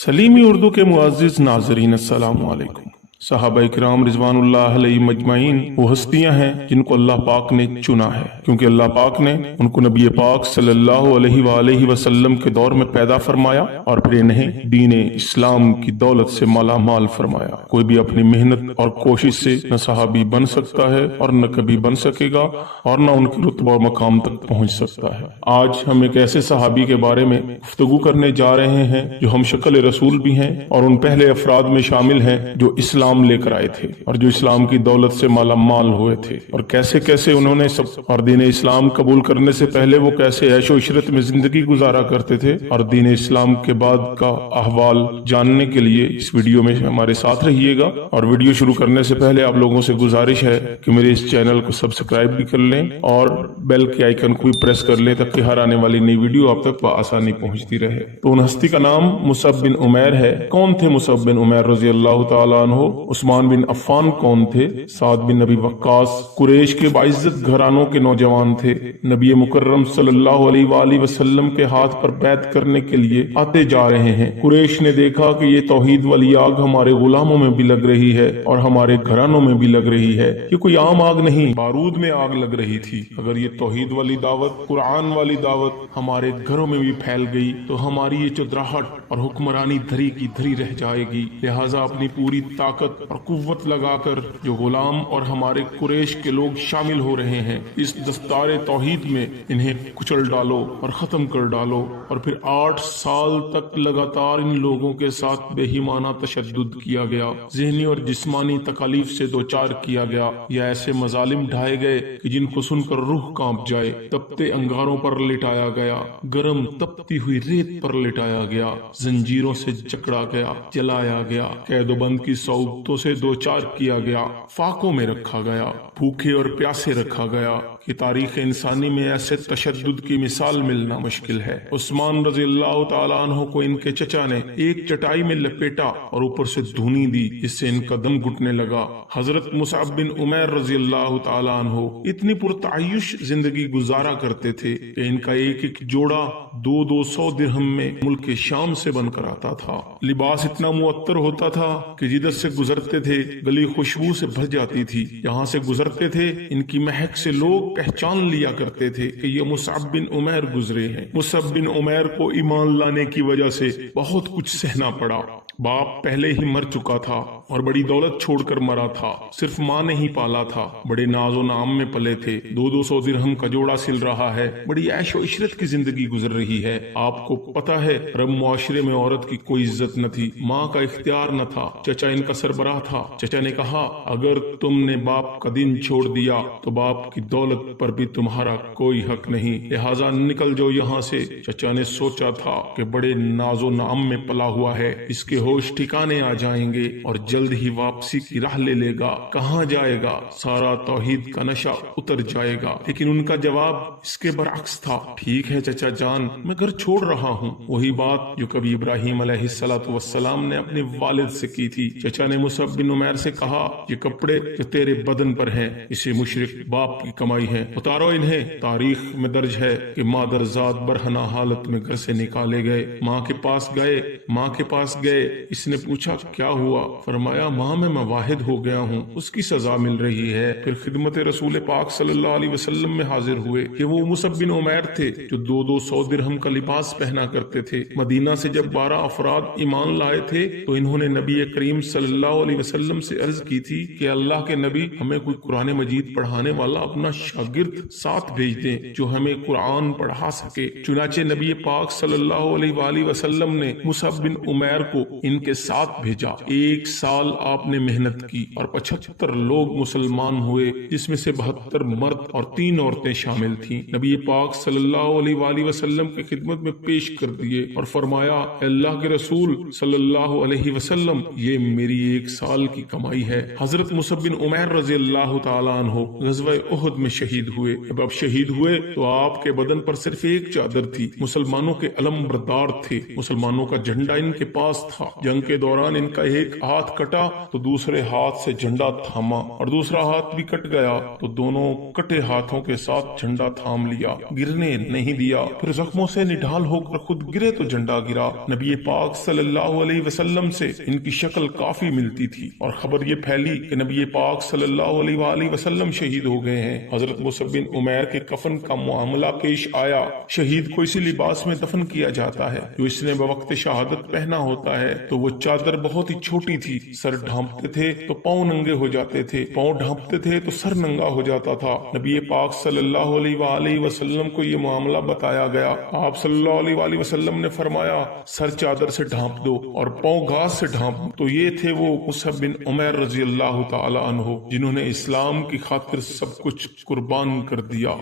Salimi Urdu के मुअज़्ज़िज़ नाज़रीन अस्सलामु अलैकुम। सहाबा इकराम रिज़वानुल्लाह अलैहिम अजमईन वो हस्तियां हैं जिनको अल्लाह पाक ने चुना है, क्योंकि अल्लाह पाक ने उनको नबी पाक सल्लल्लाहु अलैहि वसल्लम के दौर में पैदा फरमाया और फिर इन्हें दीन इस्लाम की दौलत से माला माल फरमाया। कोई भी अपनी मेहनत और कोशिश से न सहाबी बन सकता है और न कभी बन सकेगा और न उनके रुतबा और मकाम तक पहुंच सकता है। आज हम एक ऐसे सहाबी के बारे में गुफ्तगू करने जा रहे हैं जो हम शक्ल रसूल भी हैं और उन पहले अफराद में शामिल हैं जो इस्लाम लेकर आए थे और जो इस्लाम की दौलत से माला माल हुए थे, और कैसे कैसे उन्होंने सब और दीन इस्लाम कबूल करने से पहले वो कैसे ऐशो इशरत में जिंदगी गुजारा करते थे, और दीन इस्लाम के बाद का अहवाल जानने के लिए इस वीडियो में हमारे साथ रहिएगा। और वीडियो शुरू करने से पहले आप लोगों से गुजारिश है कि मेरे इस चैनल को सब्सक्राइब भी कर लें और बेल के आइकन को भी प्रेस कर लें ताकि हर आने वाली नई वीडियो आप तक आसानी पहुंचती रहे। तो उन हस्ती का नाम मुसअब बिन उमैर है। कौन थे मुसअब बिन उमैर रजी अल्लाह तआला अन्हु? उस्मान बिन अफ़्फ़ान कौन थे? साद बिन नबी वक्कास कुरैश के बाइज्जत घरानों के नौजवान थे। नबी मुकर्रम सल्लल्लाहु अलैहि वसल्लम के हाथ पर बैत करने के लिए आते जा रहे हैं। कुरैश ने देखा कि ये तौहीद वाली आग हमारे गुलामों में भी लग रही है और हमारे घरानों में भी लग रही है। ये कोई आम आग नहीं, बारूद में आग लग रही थी। अगर ये तौहीद वाली दावत, कुरान वाली दावत हमारे घरों में भी फैल गई तो हमारी ये चुदराहट और हुक्मरानी धरी की धरी रह जाएगी। लिहाजा अपनी पूरी ताकत और कुव्वत लगाकर जो गुलाम और हमारे कुरैश के लोग शामिल हो रहे हैं इस दस्तारे तौहीद में, इन्हें कुचल डालो और खत्म कर डालो। और फिर 8 साल तक लगातार इन लोगों के साथ बेईमाना तशद्दुद किया गया, ज़हनी और जिस्मानी तकालीफ से दो चार किया गया। या ऐसे मजालिम ढाए गए कि जिनको सुनकर रूह कांप जाए। तपते अंगारों पर लिटाया गया, गर्म तपती हुई रेत पर लिटाया गया, जंजीरों से जकड़ा गया, जलाया गया, कैदोबंद की सौगतों से दो चार किया गया, फाकों में रखा गया, भूखे और प्यासे रखा गया कि तारीख इंसानी में ऐसे तशद्दुद की मिसाल मिलना मुश्किल है। उस्मान रज़ी अल्लाह तआला अन्हु को इनके चचा ने एक चटाई में लपेटा और ऊपर से धूनी दी, इससे इनका दम घुटने लगा। हजरत मुसअब बिन उमैर रज़ी अल्लाह तआला अन्हु इतनी पुरतायुश जिंदगी गुजारा करते थे कि इनका एक एक जोड़ा 200 दिरहम में मुल्क शाम से बनकर आता था। लिबास इतना मुअत्तर होता था कि जिधर से गुजरते थे गली खुशबू से भर जाती थी। यहाँ से गुजरते थे इनकी महक से लोग पहचान लिया करते थे कि ये मुसअब बिन उमैर गुजरे हैं। मुसअब बिन उमैर को ईमान लाने की वजह से बहुत कुछ सहना पड़ा। बाप पहले ही मर चुका था और बड़ी दौलत छोड़कर मरा था। सिर्फ माँ ने ही पाला था। बड़े नाजो नाम में पले थे। 200 दिरहम का जोड़ा सिल रहा है। बड़ी ऐशो इशरत की जिंदगी गुजर रही है। आपको पता है अरब मुआशरे में औरत की कोई इज्जत न थी, माँ का इख्तियार न था। चचा इनका सरबराह था। चचा ने कहा अगर तुमने बाप का दिन छोड़ दिया तो बाप की दौलत पर भी तुम्हारा कोई हक नहीं, लिहाजा निकल जाओ यहाँ से। चचा ने सोचा था कि बड़े नाजो नाम में पला हुआ है, इसके होश ठिकाने आ जाएंगे और जल्द ही वापसी की राह ले लेगा। कहाँ जाएगा? सारा तौहीद का नशा उतर जाएगा। लेकिन उनका जवाब इसके बरअक्स था। ठीक है चचा जान, मैं घर छोड़ रहा हूँ। वही बात जो कभी इब्राहिम अलैहिस्सलातु वस्सलाम ने अपने वालिद से की थी। चचा ने मुसअब बिन उमैर से कहा ये कपड़े जो तेरे बदन पर हैं इसे मुशरिक बाप की कमाई है, उतारो इन्हें। तारीख में दर्ज है कि मादरजाद बरहना हालत में घर से निकाले गए। माँ के पास गए। इसने पूछा क्या हुआ? फरमाया माँ मैं मवाहिद हो गया हूँ, उसकी सजा मिल रही है। फिर खिदमत रसूल पाक सल्लल्लाहु अलैहि वसल्लम में हाजिर हुए कि वो मुसअब बिन उमैर थे जो 200 दिरहम का लिबास पहना करते थे। मदीना से जब 12 अफराद ईमान लाए थे तो इन्होंने नबी करीम सल्लल्लाहु अलैहि वसल्लम से अर्ज की थी कि अल्लाह के नबी हमें कोई कुरान मजीद पढ़ाने वाला अपना शागिर्द साथ भेज दें जो हमें कुरान पढ़ा सके। चुनाचे नबी पाक सल्लल्लाहु अलैहि वसल्लम ने मुसअब बिन उमैर को इनके साथ भेजा। 1 साल आपने मेहनत की और 75 लोग मुसलमान हुए, जिसमें से 72 मर्द और 3 औरतें शामिल थीं। नबी पाक सल्लल्लाहु अलैहि वसल्लम की खिदमत में पेश कर दिए और फरमाया अल्लाह के रसूल सल्लल्लाहु अलैहि वसल्लम ये मेरी 1 साल की कमाई है। हजरत मुसअब बिन उमैर रज़ी अल्लाह तआला अन्हु ग़ज़वा उहद में शहीद हुए। जब आप शहीद हुए तो आपके बदन पर सिर्फ एक चादर थी। मुसलमानों के अलम बरदार थे, मुसलमानों का झंडा इनके पास था। जंग के दौरान इनका एक हाथ कटा तो दूसरे हाथ से झंडा थामा, और दूसरा हाथ भी कट गया तो दोनों कटे हाथों के साथ झंडा थाम लिया, गिरने नहीं दिया। फिर जख्मों से निढाल होकर खुद गिरे तो झंडा गिरा। नबी पाक सल्लल्लाहु अलैहि वसल्लम से इनकी शक्ल काफी मिलती थी, और खबर ये फैली कि नबी पाक सल्लल्लाहु अलैहि वसल्लम शहीद हो गए हैं। हजरत मुसअब बिन उमैर के कफन का मामला पेश आया। शहीद को इसी लिबास में दफन किया जाता है जो इसने बवक्त शहादत पहना होता है। तो वो चादर बहुत ही छोटी थी, सर ढांपते थे तो पाँव नंगे हो जाते थे, पाँव ढांपते थे तो सर नंगा हो जाता था। नबी पाक सल्लल्लाहु अलैहि वसल्लम को ये मामला बताया गया। आप सल्लल्लाहु अलैहि वसल्लम ने फरमाया, सर चादर से ढांप दो और पाँव घास से ढांप दो। तो ये थे वो मुसअब बिन उमैर रज़ी अल्लाह तआला अन्हु जिन्होंने इस्लाम की खातिर सब कुछ कुर्बान कर दिया।